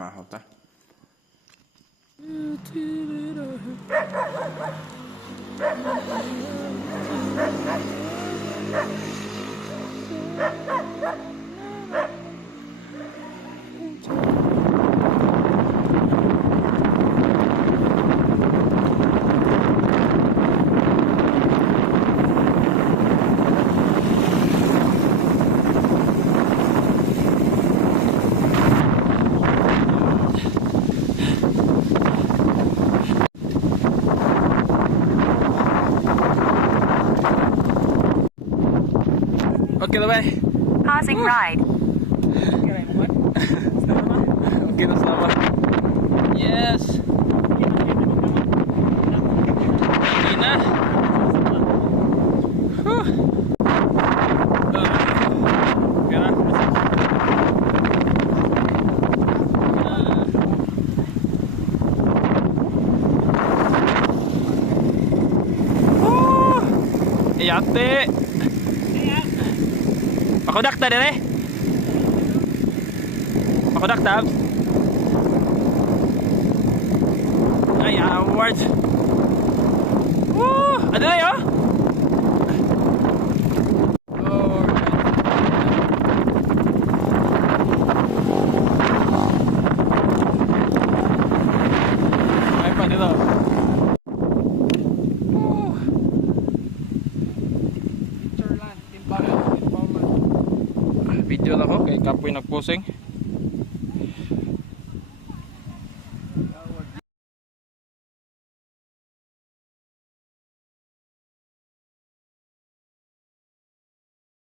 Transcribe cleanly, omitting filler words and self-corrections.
Mahal ta. Okay na ba? Pausing ride. Okay na sama. Yes. Hindi na. Okay na. Iyate. Pakodak ta dire. Pakodak ta. Ay, award. Woo! Ano na yun? Ay pa dito. Video lang ako kay kapoy nagposing.